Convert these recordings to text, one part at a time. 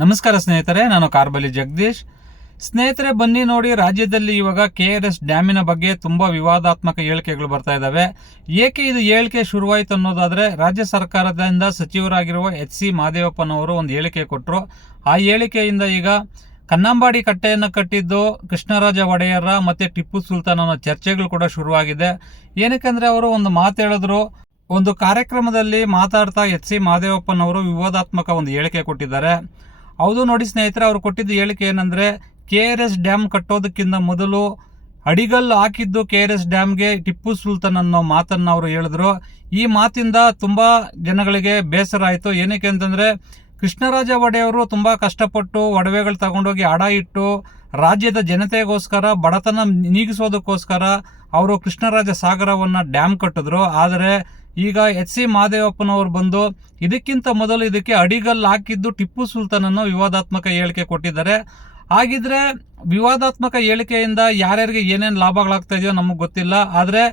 ನಮಸ್ಕಾರ ಸ್ನೇಹಿತರೆ, ನಾನು ಕಾರ್ಬಲಿ ಜಗದೀಶ್. ಸ್ನೇಹಿತರೆ, ಬನ್ನಿ ನೋಡಿ, ರಾಜ್ಯದಲ್ಲಿ ಇವಾಗ KRS ಡ್ಯಾಮಿನ ಬಗ್ಗೆ ತುಂಬಾ ವಿವಾದಾತ್ಮಕ ಹೇಳಿಕೆಗಳು ಬರ್ತಾ ಇದ್ದಾವೆ. ಏಕೆ ಇದು ಹೇಳಿಕೆ ಶುರುವಾಯಿತು ಅನ್ನೋದಾದ್ರೆ, ರಾಜ್ಯ ಸರ್ಕಾರದಿಂದ ಸಚಿವರಾಗಿರುವ HC ಮಹದೇವಪ್ಪನವರು ಒಂದು ಹೇಳಿಕೆ ಕೊಟ್ಟರು. ಆ ಹೇಳಿಕೆಯಿಂದ ಈಗ ಕನ್ನಂಬಾಡಿ ಕಟ್ಟೆಯನ್ನು ಕಟ್ಟಿದ್ದು ಕೃಷ್ಣರಾಜ ಒಡೆಯರ ಮತ್ತೆ ಟಿಪ್ಪು ಸುಲ್ತಾನ್ ಅನ್ನೋ ಚರ್ಚೆಗಳು ಕೂಡ ಶುರುವಾಗಿದೆ. ಏನಕ್ಕೆಂದ್ರೆ ಅವರು ಒಂದು ಮಾತು ಹೇಳಿದ್ರು. ಒಂದು ಕಾರ್ಯಕ್ರಮದಲ್ಲಿ ಮಾತಾಡ್ತಾ HC ಮಹದೇವಪ್ಪನವರು ವಿವಾದಾತ್ಮಕ ಒಂದು ಹೇಳಿಕೆ ಕೊಟ್ಟಿದ್ದಾರೆ. ಹೌದು ನೋಡಿ ಸ್ನೇಹಿತರೆ, ಅವರು ಕೊಟ್ಟಿದ್ದ ಹೇಳಿಕೆ ಏನಂದ್ರೆ, KRS ಡ್ಯಾಮ್ ಕಟ್ಟೋದಕ್ಕಿಂತ ಮೊದಲು ಅಡಿಗಲ್ಲು ಹಾಕಿದ್ದು KRS ಡ್ಯಾಮ್ಗೆ ಟಿಪ್ಪು ಸುಲ್ತಾನ್ ಅನ್ನೋ ಮಾತನ್ನ ಅವರು ಹೇಳಿದ್ರು. ಈ ಮಾತಿಂದ ತುಂಬಾ ಜನಗಳಿಗೆ ಬೇಸರ ಆಯಿತು. ಏನಕ್ಕೆ ಅಂತಂದ್ರೆ, ಕೃಷ್ಣರಾಜ ಒಡೆಯವರು ತುಂಬಾ ಕಷ್ಟಪಟ್ಟು ಒಡವೆಗಳು ತಗೊಂಡೋಗಿ ಅಡ ಇಟ್ಟು ರಾಜ್ಯದ ಜನತೆಗೋಸ್ಕರ, ಬಡತನ ನೀಗಿಸೋದಕ್ಕೋಸ್ಕರ ಅವರು ಕೃಷ್ಣರಾಜ ಸಾಗರವನ್ನ ಡ್ಯಾಮ್ ಕಟ್ಟಿದ್ರು. ಆದರೆ ಈಗ HC ಮಹದೇವಪ್ಪನವರು ಬಂದು ಇದಕ್ಕಿಂತ ಮೊದಲು ಇದಕ್ಕೆ ಅಡಿಗಲ್ಲು ಹಾಕಿದ್ದು ಟಿಪ್ಪು ಸುಲ್ತಾನ್ ಅನ್ನೋ ವಿವಾದಾತ್ಮಕ ಹೇಳಿಕೆ ಕೊಟ್ಟಿದ್ದಾರೆ. ಹಾಗಿದ್ರೆ ವಿವಾದಾತ್ಮಕ ಹೇಳಿಕೆಯಿಂದ ಯಾರ್ಯಾರಿಗೆ ಏನೇನು ಲಾಭಗಳಾಗ್ತಾ ಇದೆಯೋ ನಮಗೆ ಗೊತ್ತಿಲ್ಲ. ಆದರೆ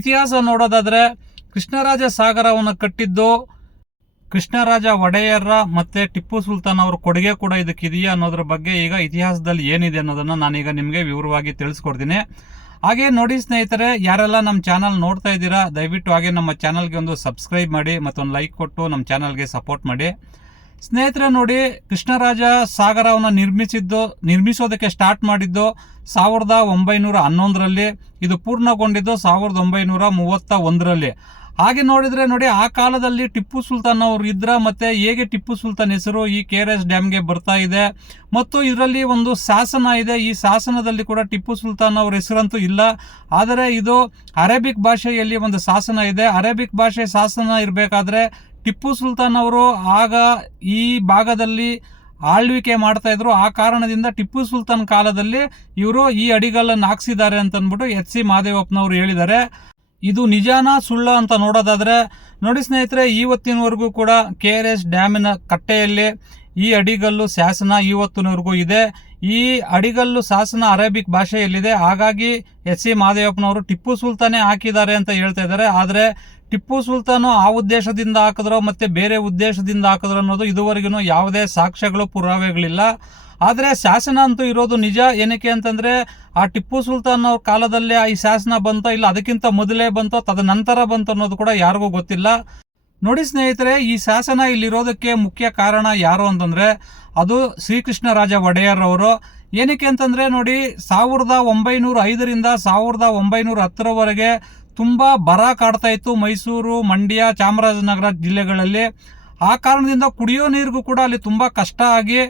ಇತಿಹಾಸ ನೋಡೋದಾದ್ರೆ, ಕೃಷ್ಣರಾಜ ಸಾಗರವನ್ನು ಕಟ್ಟಿದ್ದು ಕೃಷ್ಣರಾಜ ಒಡೆಯರ ಮತ್ತೆ ಟಿಪ್ಪು ಸುಲ್ತಾನ್ ಅವ್ರ ಕೊಡುಗೆ ಕೂಡ ಇದಕ್ಕಿದೆಯಾ ಅನ್ನೋದ್ರ ಬಗ್ಗೆ ಈಗ ಇತಿಹಾಸದಲ್ಲಿ ಏನಿದೆ ಅನ್ನೋದನ್ನ ನಾನೀಗ ನಿಮಗೆ ವಿವರವಾಗಿ ತಿಳಿಸ್ಕೊಡ್ತೀನಿ. ಹಾಗೆ ನೋಡಿ ಸ್ನೇಹಿತರೆ, ಯಾರೆಲ್ಲ ನಮ್ಮ ಚಾನಲ್ ನೋಡ್ತಾ ಇದ್ದೀರಾ, ದಯವಿಟ್ಟು ಹಾಗೆ ನಮ್ಮ ಚಾನಲ್ಗೆ ಒಂದು ಸಬ್ಸ್ಕ್ರೈಬ್ ಮಾಡಿ ಮತ್ತೊಂದು ಲೈಕ್ ಕೊಟ್ಟು ನಮ್ಮ ಚಾನಲ್ಗೆ ಸಪೋರ್ಟ್ ಮಾಡಿ. ಸ್ನೇಹಿತರೆ ನೋಡಿ, ಕೃಷ್ಣರಾಜ ಸಾಗರವನ್ನು ನಿರ್ಮಿಸೋದಕ್ಕೆ ಸ್ಟಾರ್ಟ್ ಮಾಡಿದ್ದು 1911ರಲ್ಲಿ. ಇದು ಪೂರ್ಣಗೊಂಡಿದ್ದು 1931ರಲ್ಲಿ. ಹಾಗೆ ನೋಡಿದ್ರೆ ನೋಡಿ, ಆ ಕಾಲದಲ್ಲಿ ಟಿಪ್ಪು ಸುಲ್ತಾನ್ ಅವರು ಇದ್ರ. ಮತ್ತೆ ಹೇಗೆ ಟಿಪ್ಪು ಸುಲ್ತಾನ್ ಹೆಸರು ಈ KRS ಡ್ಯಾಮ್ಗೆ ಬರ್ತಾ ಇದೆ, ಮತ್ತು ಇದರಲ್ಲಿ ಒಂದು ಶಾಸನ ಇದೆ. ಈ ಶಾಸನದಲ್ಲಿ ಕೂಡ ಟಿಪ್ಪು ಸುಲ್ತಾನ್ ಅವ್ರ ಹೆಸರಂತೂ ಇಲ್ಲ. ಆದರೆ ಇದು ಅರೇಬಿಕ್ ಭಾಷೆಯಲ್ಲಿ ಒಂದು ಶಾಸನ ಇದೆ. ಅರೇಬಿಕ್ ಭಾಷೆ ಶಾಸನ ಇರಬೇಕಾದ್ರೆ ಟಿಪ್ಪು ಸುಲ್ತಾನ್ ಅವರು ಆಗ ಈ ಭಾಗದಲ್ಲಿ ಆಳ್ವಿಕೆ ಮಾಡ್ತಾ ಇದ್ರು. ಆ ಕಾರಣದಿಂದ ಟಿಪ್ಪು ಸುಲ್ತಾನ್ ಕಾಲದಲ್ಲಿ ಇವರು ಈ ಅಡಿಗಲ್ಲನ್ನು ಹಾಕ್ಸಿದ್ದಾರೆ ಅಂತ ಅಂದ್ಬಿಟ್ಟು HC ಮಹದೇವಪ್ಪನವರು ಹೇಳಿದ್ದಾರೆ. ಇದು ನಿಜಾನ ಸುಳ್ಳ ಅಂತ ನೋಡೋದಾದ್ರೆ ನೋಡಿ ಸ್ನೇಹಿತರೆ, ಇವತ್ತಿನವರೆಗೂ ಕೂಡ KRS ಡ್ಯಾಮಿನ ಕಟ್ಟೆಯಲ್ಲಿ ಈ ಅಡಿಗಲ್ಲು ಶಾಸನ ಇವತ್ತಿನವರೆಗೂ ಇದೆ. ಈ ಅಡಿಗಲ್ಲು ಶಾಸನ ಅರೇಬಿಕ್ ಭಾಷೆಯಲ್ಲಿದೆ. ಹಾಗಾಗಿ HC ಮಹದೇವಪ್ಪನವರು ಟಿಪ್ಪು ಸುಲ್ತಾನೇ ಹಾಕಿದ್ದಾರೆ ಅಂತ ಹೇಳ್ತಾ ಇದ್ದಾರೆ. ಆದರೆ ಟಿಪ್ಪು ಸುಲ್ತಾನು ಆ ಉದ್ದೇಶದಿಂದ ಹಾಕಿದ್ರೋ ಮತ್ತೆ ಬೇರೆ ಉದ್ದೇಶದಿಂದ ಹಾಕಿದ್ರು ಅನ್ನೋದು ಇದುವರೆಗೂ ಯಾವುದೇ ಸಾಕ್ಷ್ಯಗಳು, ಪುರಾವೆಗಳಿಲ್ಲ. ಆದರೆ ಶಾಸನ ಅಂತೂ ಇರೋದು ನಿಜ. ಏನಕ್ಕೆ ಅಂತಂದ್ರೆ, ಆ ಟಿಪ್ಪು ಸುಲ್ತಾನ್ ಅವ್ರ ಕಾಲದಲ್ಲೇ ಈ ಶಾಸನ ಬಂತೋ ಇಲ್ಲ ಅದಕ್ಕಿಂತ ಮೊದಲೇ ಬಂತೋ ತದನಂತರ ಬಂತು ಅನ್ನೋದು ಕೂಡ ಯಾರಿಗೂ ಗೊತ್ತಿಲ್ಲ. ನೋಡಿ ಸ್ನೇಹಿತರೆ, ಈ ಶಾಸನ ಇಲ್ಲಿರೋದಕ್ಕೆ ಮುಖ್ಯ ಕಾರಣ ಯಾರು ಅಂತಂದ್ರೆ, ಅದು ಶ್ರೀಕೃಷ್ಣರಾಜ ಒಡೆಯರ್ ಅವರು. ಏನಕ್ಕೆ ಅಂತಂದ್ರೆ ನೋಡಿ, 1905ರಿಂದ 1910ರವರೆಗೆ ತುಂಬಾ ಬರ ಕಾಡ್ತಾ ಇತ್ತು ಮೈಸೂರು, ಮಂಡ್ಯ, ಚಾಮರಾಜನಗರ ಜಿಲ್ಲೆಗಳಲ್ಲಿ. ಆ ಕಾರಣದಿಂದ ಕುಡಿಯೋ ನೀರಿಗೂ ಕೂಡ ಅಲ್ಲಿ ತುಂಬಾ ಕಷ್ಟ ಆಗಿ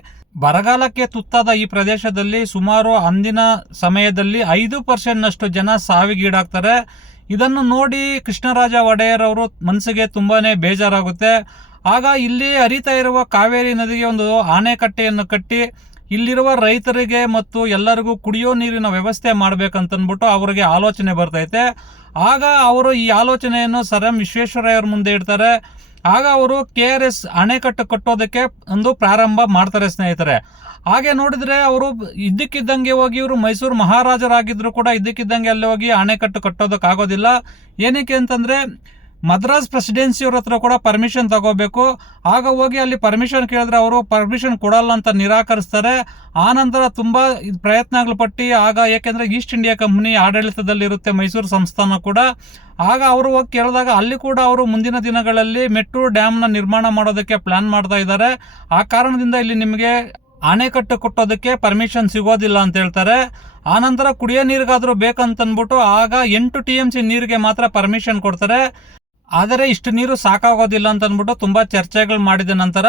ಬರಗಾಲಕ್ಕೆ ತುತ್ತಾದ ಈ ಪ್ರದೇಶದಲ್ಲಿ ಸುಮಾರು ಅಂದಿನ ಸಮಯದಲ್ಲಿ 5% ಜನ ಸಾವಿಗೀಡಾಗ್ತಾರೆ. ಇದನ್ನು ನೋಡಿ ಕೃಷ್ಣರಾಜ ಒಡೆಯರ್ ಅವರು ಮನಸ್ಸಿಗೆ ತುಂಬಾನೇ ಬೇಜಾರಾಗುತ್ತೆ. ಆಗ ಇಲ್ಲಿ ಹರಿತಾ ಇರುವ ಕಾವೇರಿ ನದಿಗೆ ಒಂದು ಆಣೆಕಟ್ಟೆಯನ್ನು ಕಟ್ಟಿ ಇಲ್ಲಿರುವ ರೈತರಿಗೆ ಮತ್ತು ಎಲ್ಲರಿಗೂ ಕುಡಿಯೋ ನೀರಿನ ವ್ಯವಸ್ಥೆ ಮಾಡ್ಬೇಕಂತಂದ್ಬಿಟ್ಟು ಅವರಿಗೆ ಆಲೋಚನೆ ಬರ್ತೈತೆ. ಆಗ ಅವರು ಈ ಆಲೋಚನೆಯನ್ನು ಸರ್ ಎಂ ವಿಶ್ವೇಶ್ವರಯ್ಯವ್ರ ಮುಂದೆ ಇಡ್ತಾರೆ. ಆಗ ಅವರು KRS ಅಣೆಕಟ್ಟು ಕಟ್ಟೋದಕ್ಕೆ ಒಂದು ಪ್ರಾರಂಭ ಮಾಡ್ತಾರೆ ಸ್ನೇಹಿತರೆ. ಹಾಗೆ ನೋಡಿದ್ರೆ ಅವರು ಇದ್ದಕ್ಕಿದ್ದಂಗೆ ಹೋಗಿ, ಇವರು ಮೈಸೂರು ಮಹಾರಾಜರಾಗಿದ್ರು ಕೂಡ ಇದ್ದಕ್ಕಿದ್ದಂಗೆ ಅಲ್ಲಿ ಹೋಗಿ ಅಣೆಕಟ್ಟು ಕಟ್ಟೋದಕ್ಕಾಗೋದಿಲ್ಲ. ಏನಕ್ಕೆ ಅಂತಂದ್ರೆ, ಮದ್ರಾಸ್ ಪ್ರೆಸಿಡೆನ್ಸಿಯವ್ರ ಹತ್ರ ಕೂಡ ಪರ್ಮಿಷನ್ ತಗೋಬೇಕು. ಆಗ ಹೋಗಿ ಅಲ್ಲಿ ಪರ್ಮಿಷನ್ ಕೇಳಿದ್ರೆ ಅವರು ಪರ್ಮಿಷನ್ ಕೊಡಲ್ಲ ಅಂತ ನಿರಾಕರಿಸ್ತಾರೆ. ಆನಂತರ ತುಂಬಾ ಪ್ರಯತ್ನಗಳು ಪಟ್ಟು, ಆಗ ಯಾಕೆಂದ್ರೆ ಈಸ್ಟ್ ಇಂಡಿಯಾ ಕಂಪನಿ ಆಡಳಿತದಲ್ಲಿರುತ್ತೆ ಮೈಸೂರು ಸಂಸ್ಥಾನ ಕೂಡ. ಆಗ ಅವರು ಹೋಗಿ ಕೇಳಿದಾಗ ಅಲ್ಲಿ ಕೂಡ ಅವರು ಮುಂದಿನ ದಿನಗಳಲ್ಲಿ ಮೆಟ್ಟೂರು ಡ್ಯಾಮ್ನ ನಿರ್ಮಾಣ ಮಾಡೋದಕ್ಕೆ ಪ್ಲಾನ್ ಮಾಡ್ತಾ ಇದ್ದಾರೆ. ಆ ಕಾರಣದಿಂದ ಇಲ್ಲಿ ನಿಮಗೆ ಅಣೆಕಟ್ಟು ಕಟ್ಟೋದಕ್ಕೆ ಪರ್ಮಿಷನ್ ಸಿಗೋದಿಲ್ಲ ಅಂತ ಹೇಳ್ತಾರೆ. ಆನಂತರ ಕುಡಿಯೋ ನೀರಿಗಾದ್ರೂ ಬೇಕಂತಂದ್ಬಿಟ್ಟು ಆಗ 8 TMC ನೀರಿಗೆ ಮಾತ್ರ ಪರ್ಮಿಷನ್ ಕೊಡ್ತಾರೆ. ಆದರೆ ಇಷ್ಟು ನೀರು ಸಾಕಾಗೋದಿಲ್ಲ ಅಂತ ಅಂದ್ಬಿಟ್ಟು ತುಂಬಾ ಚರ್ಚೆಗಳು ಮಾಡಿದ ನಂತರ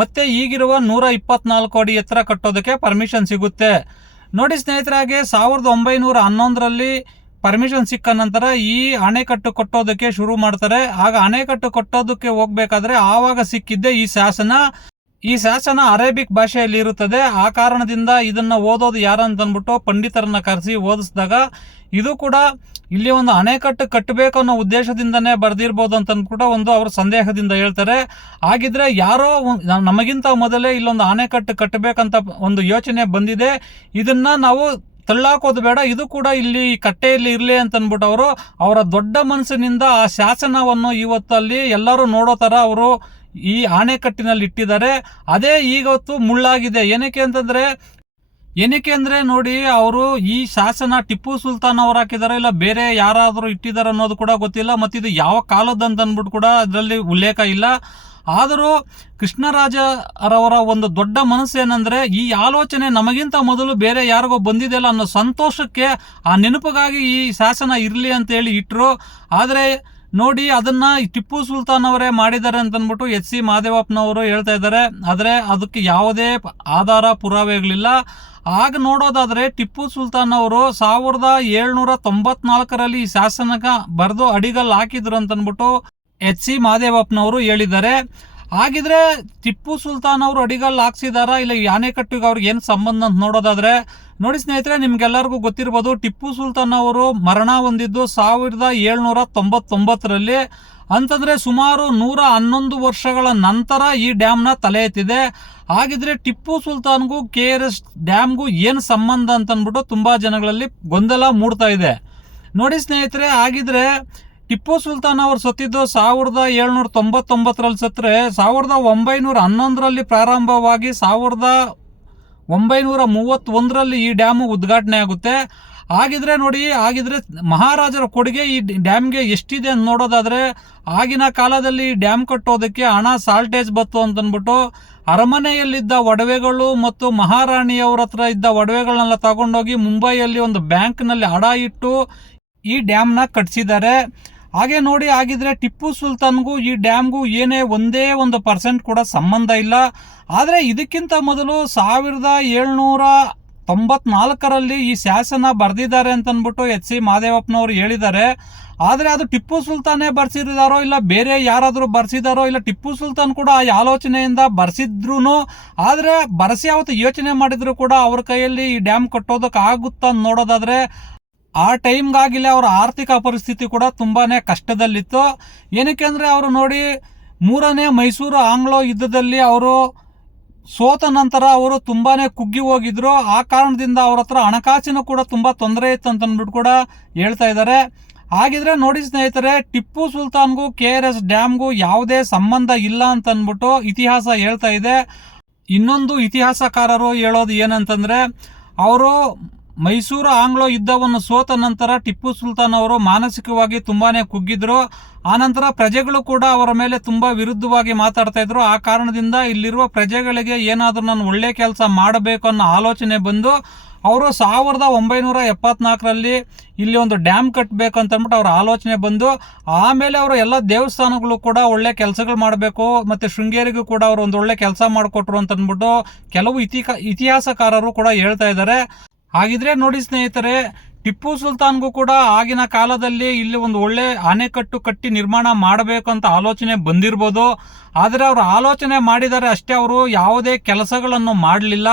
ಮತ್ತೆ ಈಗಿರುವ 124 ಅಡಿ ಎತ್ತರ ಕಟ್ಟೋದಕ್ಕೆ ಪರ್ಮಿಷನ್ ಸಿಗುತ್ತೆ. ನೋಡಿ ಸ್ನೇಹಿತರೆ, ಹಾಗೆ 1911ರಲ್ಲಿ ಪರ್ಮಿಷನ್ ಸಿಕ್ಕ ನಂತರ ಈ ಅಣೆಕಟ್ಟು ಕಟ್ಟೋದಕ್ಕೆ ಶುರು ಮಾಡ್ತಾರೆ. ಆಗ ಅಣೆಕಟ್ಟು ಕಟ್ಟೋದಕ್ಕೆ ಹೋಗ್ಬೇಕಾದ್ರೆ ಆವಾಗ ಸಿಕ್ಕಿದ್ದೆ ಈ ಶಾಸನ. ಈ ಶಾಸನ ಅರೇಬಿಕ್ ಭಾಷೆಯಲ್ಲಿ ಇರುತ್ತದೆ. ಆ ಕಾರಣದಿಂದ ಇದನ್ನ ಓದೋದು ಯಾರು ಅಂತಂದ್ಬಿಟ್ಟು ಪಂಡಿತರನ್ನ ಕರೆಸಿ ಓದಿಸಿದಾಗ ಇದು ಕೂಡ ಇಲ್ಲಿ ಒಂದು ಅಣೆಕಟ್ಟು ಕಟ್ಟಬೇಕು ಅನ್ನೋ ಉದ್ದೇಶದಿಂದನೇ ಬರ್ದಿರ್ಬೋದು ಅಂತ ಅಂದ್ಬಿಟ್ಟು ಒಂದು ಅವ್ರ ಸಂದೇಹದಿಂದ ಹೇಳ್ತಾರೆ. ಹಾಗಿದ್ರೆ ಯಾರೋ ನಮಗಿಂತ ಮೊದಲೇ ಇಲ್ಲೊಂದು ಅಣೆಕಟ್ಟು ಕಟ್ಟಬೇಕಂತ ಒಂದು ಯೋಚನೆ ಬಂದಿದೆ, ಇದನ್ನ ನಾವು ತಳ್ಳಾಕೋದು ಬೇಡ, ಇದು ಕೂಡ ಇಲ್ಲಿ ಕಟ್ಟೆಯಲ್ಲಿ ಇರಲಿ ಅಂತ ಅಂದ್ಬಿಟ್ಟು ಅವರು ಅವರ ದೊಡ್ಡ ಮನಸ್ಸಿನಿಂದ ಆ ಶಾಸನವನ್ನು ಇವತ್ತಲ್ಲಿ ಎಲ್ಲರೂ ನೋಡೋ ಥರ ಅವರು ಈ ಆಣೆಕಟ್ಟಿನಲ್ಲಿ ಇಟ್ಟಿದ್ದಾರೆ. ಅದೇ ಈಗತ್ತು ಮುಳ್ಳಾಗಿದೆ. ಏನಕ್ಕೆ ಅಂದರೆ ನೋಡಿ, ಅವರು ಈ ಶಾಸನ ಟಿಪ್ಪು ಸುಲ್ತಾನ್ ಅವ್ರು ಹಾಕಿದ್ದಾರೆ ಇಲ್ಲ ಬೇರೆ ಯಾರಾದರೂ ಇಟ್ಟಿದ್ದಾರೆ ಅನ್ನೋದು ಕೂಡ ಗೊತ್ತಿಲ್ಲ. ಮತ್ತು ಇದು ಯಾವ ಕಾಲದಂತ ಅಂದ್ಬಿಟ್ಟು ಕೂಡ ಅದರಲ್ಲಿ ಉಲ್ಲೇಖ ಇಲ್ಲ. ಆದರೂ ಕೃಷ್ಣರಾಜರವರ ಒಂದು ದೊಡ್ಡ ಮನಸ್ಸು ಏನಂದರೆ, ಈ ಆಲೋಚನೆ ನಮಗಿಂತ ಮೊದಲು ಬೇರೆ ಯಾರಿಗೋ ಬಂದಿದೆಯಲ್ಲ ಅನ್ನೋ ಸಂತೋಷಕ್ಕೆ ಆ ನೆನಪಿಗಾಗಿ ಈ ಶಾಸನ ಇರಲಿ ಅಂತೇಳಿ ಇಟ್ಟರು. ಆದರೆ ನೋಡಿ, ಅದನ್ನು ಟಿಪ್ಪು ಸುಲ್ತಾನ್ ಅವರೇ ಮಾಡಿದ್ದಾರೆ ಅಂತಂದ್ಬಿಟ್ಟು ಎಚ್ ಸಿ ಮಹದೇವಪ್ಪನವರು ಹೇಳ್ತಾ ಇದ್ದಾರೆ. ಆದರೆ ಅದಕ್ಕೆ ಯಾವುದೇ ಆಧಾರ ಪುರಾವೆಗಳಿಲ್ಲ. ಆಗ ನೋಡೋದಾದರೆ ಟಿಪ್ಪು ಸುಲ್ತಾನ್ ಅವರು 1794ರಲ್ಲಿ ಈ ಶಾಸನಕ್ಕೆ ಬರೆದು ಅಡಿಗಲ್ಲು ಹಾಕಿದ್ರು ಅಂತಂದ್ಬಿಟ್ಟು ಎಚ್ ಸಿ ಮಹದೇವಪ್ಪನವರು ಹೇಳಿದ್ದಾರೆ. ಹಾಗಿದ್ರೆ ಟಿಪ್ಪು ಸುಲ್ತಾನ್ ಅವರು ಅಡಿಗಲ್ಲು ಹಾಕ್ಸಿದಾರ ಇಲ್ಲ ಈ ಆಣೆಕಟ್ಟಿಗೆ ಅವ್ರಿಗೆ ಏನು ಸಂಬಂಧ ಅಂತ ನೋಡೋದಾದರೆ, ನೋಡಿ ಸ್ನೇಹಿತರೆ, ನಿಮ್ಗೆಲ್ಲರಿಗೂ ಗೊತ್ತಿರ್ಬೋದು, ಟಿಪ್ಪು ಸುಲ್ತಾನ್ ಅವರು ಮರಣ ಹೊಂದಿದ್ದು 1799ರಲ್ಲಿ. ಅಂತಂದರೆ ಸುಮಾರು 111 ವರ್ಷಗಳ ನಂತರ ಈ ಡ್ಯಾಮ್ನ ತಲೆ ಎತ್ತಿದೆ. ಹಾಗಿದ್ರೆ ಟಿಪ್ಪು ಸುಲ್ತಾನ್ಗೂ KRS ಡ್ಯಾಮ್ಗೂ ಏನು ಸಂಬಂಧ ಅಂತಂದ್ಬಿಟ್ಟು ತುಂಬ ಜನಗಳಲ್ಲಿ ಗೊಂದಲ ಮೂಡ್ತಾ ಇದೆ. ನೋಡಿ ಸ್ನೇಹಿತರೆ, ಹಾಗಿದ್ರೆ ಟಿಪ್ಪು ಸುಲ್ತಾನ್ ಅವರು ಸತ್ತಿದ್ದು 1799ರಲ್ಲಿ ಸತ್ತರೆ 1911ರಲ್ಲಿ ಪ್ರಾರಂಭವಾಗಿ 1931ರಲ್ಲಿ ಈ ಡ್ಯಾಮು ಉದ್ಘಾಟನೆ ಆಗುತ್ತೆ. ಹಾಗಿದ್ರೆ ಮಹಾರಾಜರ ಕೊಡುಗೆ ಈ ಡ್ಯಾಮ್ಗೆ ಎಷ್ಟಿದೆ ಅಂತ ನೋಡೋದಾದರೆ, ಆಗಿನ ಕಾಲದಲ್ಲಿ ಡ್ಯಾಮ್ ಕಟ್ಟೋದಕ್ಕೆ ಹಣ ಸಾಲ್ಟೇಜ್ ಬತ್ತು ಅಂತಂದ್ಬಿಟ್ಟು ಅರಮನೆಯಲ್ಲಿದ್ದ ಒಡವೆಗಳು ಮತ್ತು ಮಹಾರಾಣಿಯವರ ಹತ್ರ ಇದ್ದ ಒಡವೆಗಳನ್ನೆಲ್ಲ ತಗೊಂಡೋಗಿ ಮುಂಬೈಯಲ್ಲಿ ಒಂದು ಬ್ಯಾಂಕ್ನಲ್ಲಿ ಅಡ ಇಟ್ಟು ಈ ಡ್ಯಾಮ್ನ ಕಟ್ಟಿಸಿದ್ದಾರೆ. ಹಾಗಿದ್ರೆ ಟಿಪ್ಪು ಸುಲ್ತಾನ್ಗೂ ಈ ಡ್ಯಾಮ್ಗೂ ಒಂದೇ 1% ಕೂಡ ಸಂಬಂಧ ಇಲ್ಲ. ಆದರೆ ಇದಕ್ಕಿಂತ ಮೊದಲು 1794ರಲ್ಲಿ ಈ ಶಾಸನ ಬರೆದಿದ್ದಾರೆ ಅಂತಂದ್ಬಿಟ್ಟು ಎಚ್ ಸಿ ಮಹದೇವಪ್ಪನವರು ಹೇಳಿದ್ದಾರೆ. ಆದರೆ ಅದು ಟಿಪ್ಪು ಸುಲ್ತಾನೇ ಬರ್ಸಿದಾರೋ ಇಲ್ಲ ಬೇರೆ ಯಾರಾದರೂ ಬರ್ಸಿದಾರೋ ಇಲ್ಲ ಟಿಪ್ಪು ಸುಲ್ತಾನ್ ಕೂಡ ಆ ಆಲೋಚನೆಯಿಂದ ಬರ್ಸಿದ್ರು, ಆದರೆ ಬರ್ಸಿ ಯಾವತ್ತು ಯೋಚನೆ ಮಾಡಿದ್ರು ಕೂಡ ಅವ್ರ ಕೈಯಲ್ಲಿ ಈ ಡ್ಯಾಮ್ ಕಟ್ಟೋದಕ್ಕೆ ಆಗುತ್ತಾ ಅಂತ ನೋಡೋದಾದರೆ ಆ ಟೈಮ್ಗಾಗಿಲ್ಲ. ಅವರ ಆರ್ಥಿಕ ಪರಿಸ್ಥಿತಿ ಕೂಡ ತುಂಬಾ ಕಷ್ಟದಲ್ಲಿತ್ತು. ಏನಕ್ಕೆ ಅಂದರೆ ಅವರು ನೋಡಿ, 3ನೇ ಮೈಸೂರು ಆಂಗ್ಲೋ ಯುದ್ಧದಲ್ಲಿ ಅವರು ಸೋತ ನಂತರ ಅವರು ತುಂಬಾ ಕುಗ್ಗಿ ಹೋಗಿದ್ರು. ಆ ಕಾರಣದಿಂದ ಅವ್ರ ಹತ್ರ ಹಣಕಾಸಿನ ಕೂಡ ತುಂಬ ತೊಂದರೆ ಇತ್ತು ಅಂತಂದ್ಬಿಟ್ಟು ಕೂಡ ಹೇಳ್ತಾ ಇದ್ದಾರೆ. ಹಾಗಿದ್ರೆ ನೋಡಿ ಸ್ನೇಹಿತರೆ, ಟಿಪ್ಪು ಸುಲ್ತಾನ್ಗೂ KRS ಡ್ಯಾಮ್ಗೂ ಯಾವುದೇ ಸಂಬಂಧ ಇಲ್ಲ ಅಂತಂದ್ಬಿಟ್ಟು ಇತಿಹಾಸ ಹೇಳ್ತಾ ಇದೆ. ಇನ್ನೊಂದು ಇತಿಹಾಸಕಾರರು ಹೇಳೋದು ಏನಂತಂದರೆ, ಅವರು ಮೈಸೂರು ಆಂಗ್ಲೋ ಯುದ್ಧವನ್ನು ಸೋತ ನಂತರ ಟಿಪ್ಪು ಸುಲ್ತಾನ್ ಅವರು ಮಾನಸಿಕವಾಗಿ ತುಂಬಾ ಕುಗ್ಗಿದ್ರು. ಆನಂತರ ಪ್ರಜೆಗಳು ಕೂಡ ಅವರ ಮೇಲೆ ತುಂಬ ವಿರುದ್ಧವಾಗಿ ಮಾತಾಡ್ತಾ ಇದ್ರು. ಆ ಕಾರಣದಿಂದ ಇಲ್ಲಿರುವ ಪ್ರಜೆಗಳಿಗೆ ಏನಾದರೂ ನಾನು ಒಳ್ಳೆ ಕೆಲಸ ಮಾಡಬೇಕು ಅನ್ನೋ ಆಲೋಚನೆ ಬಂದು ಅವರು 1974ರಲ್ಲಿ ಇಲ್ಲಿ ಒಂದು ಡ್ಯಾಮ್ ಕಟ್ಟಬೇಕು ಅಂತಂದ್ಬಿಟ್ಟು ಅವ್ರ ಆಲೋಚನೆ ಬಂದು, ಆಮೇಲೆ ಅವರು ಎಲ್ಲ ದೇವಸ್ಥಾನಗಳು ಕೂಡ ಒಳ್ಳೆ ಕೆಲಸಗಳು ಮಾಡಬೇಕು, ಮತ್ತು ಶೃಂಗೇರಿಗೂ ಕೂಡ ಅವರು ಒಂದು ಒಳ್ಳೆ ಕೆಲಸ ಮಾಡಿಕೊಟ್ರು ಅಂತಂದ್ಬಿಟ್ಟು ಕೆಲವು ಇತಿಹಾಸಕಾರರು ಕೂಡ ಹೇಳ್ತಾ ಇದ್ದಾರೆ. ಹಾಗಿದ್ರೆ ನೋಡಿ ಸ್ನೇಹಿತರೆ, ಟಿಪ್ಪು ಸುಲ್ತಾನ್ಗೂ ಕೂಡ ಆಗಿನ ಕಾಲದಲ್ಲಿ ಇಲ್ಲಿ ಒಂದು ಒಳ್ಳೆ ಆಣೆಕಟ್ಟು ಕಟ್ಟಿ ನಿರ್ಮಾಣ ಮಾಡಬೇಕು ಅಂತ ಆಲೋಚನೆ ಬಂದಿರ್ಬೋದು. ಆದರೆ ಅವರು ಆಲೋಚನೆ ಮಾಡಿದ್ದಾರೆ ಅಷ್ಟೇ, ಅವರು ಯಾವುದೇ ಕೆಲಸಗಳನ್ನು ಮಾಡಲಿಲ್ಲ.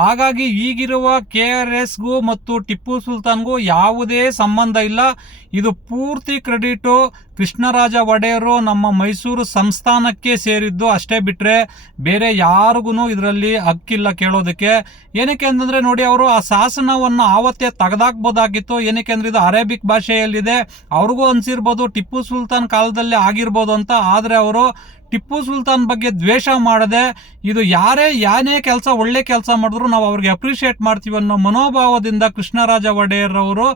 ಹಾಗಾಗಿ ಈಗಿರುವ KRSಗೂ ಮತ್ತು ಟಿಪ್ಪು ಸುಲ್ತಾನ್ಗೂ ಯಾವುದೇ ಸಂಬಂಧ ಇಲ್ಲ. ಇದು ಪೂರ್ತಿ ಕ್ರೆಡಿಟು ಕೃಷ್ಣರಾಜ ಒಡೆಯರು ನಮ್ಮ ಮೈಸೂರು ಸಂಸ್ಥಾನಕ್ಕೆ ಸೇರಿದ್ದು ಅಷ್ಟೇ, ಬಿಟ್ಟರೆ ಬೇರೆ ಯಾರಿಗೂ ಇದರಲ್ಲಿ ಹಕ್ಕಿಲ್ಲ ಕೇಳೋದಕ್ಕೆ. ಏನಕ್ಕೆ ಅಂತಂದರೆ ನೋಡಿ, ಅವರು ಆ ಶಾಸನವನ್ನು ಆವತ್ತೇ ತೆಗೆದಾಕ್ಬೋದಾಗಿತ್ತು. ಏನಕ್ಕೆ ಅಂದರೆ ಇದು ಅರೇಬಿಕ್ ಭಾಷೆಯಲ್ಲಿದೆ, ಅವ್ರಿಗೂ ಅನಿಸಿರ್ಬೋದು ಟಿಪ್ಪು ಸುಲ್ತಾನ್ ಕಾಲದಲ್ಲಿ ಆಗಿರ್ಬೋದು ಅಂತ. ಆದರೆ ಅವರು ಟಿಪ್ಪು ಸುಲ್ತಾನ್ ಬಗ್ಗೆ ದ್ವೇಷ ಮಾಡದೆ, ಇದು ಯಾನೇ ಕೆಲಸ ಒಳ್ಳೆ ಕೆಲಸ ಮಾಡಿದ್ರು ನಾವು ಅವ್ರಿಗೆ ಅಪ್ರಿಷಿಯೇಟ್ ಮಾಡ್ತೀವಿ ಅನ್ನೋ ಮನೋಭಾವದಿಂದ ಕೃಷ್ಣರಾಜ ಒಡೆಯರ್ ಅವರು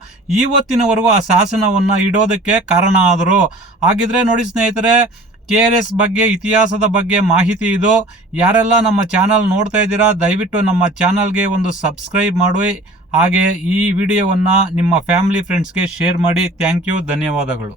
ಇವತ್ತಿನವರೆಗೂ ಆ ಶಾಸನವನ್ನು ಇಡೋದಕ್ಕೆ ಕಾರಣ ಆದರು. ಹಾಗಿದ್ರೆ ನೋಡಿ ಸ್ನೇಹಿತರೆ, KRS ಬಗ್ಗೆ ಇತಿಹಾಸದ ಬಗ್ಗೆ ಮಾಹಿತಿ ಇದು. ಯಾರೆಲ್ಲ ನಮ್ಮ ಚಾನಲ್ ನೋಡ್ತಾ ಇದ್ದೀರಾ, ದಯವಿಟ್ಟು ನಮ್ಮ ಚಾನಲ್ಗೆ ಒಂದು ಸಬ್ಸ್ಕ್ರೈಬ್ ಮಾಡಿ. ಹಾಗೆ ಈ ವಿಡಿಯೋವನ್ನು ನಿಮ್ಮ ಫ್ಯಾಮಿಲಿ ಫ್ರೆಂಡ್ಸ್ಗೆ ಶೇರ್ ಮಾಡಿ. ಥ್ಯಾಂಕ್ ಯು, ಧನ್ಯವಾದಗಳು.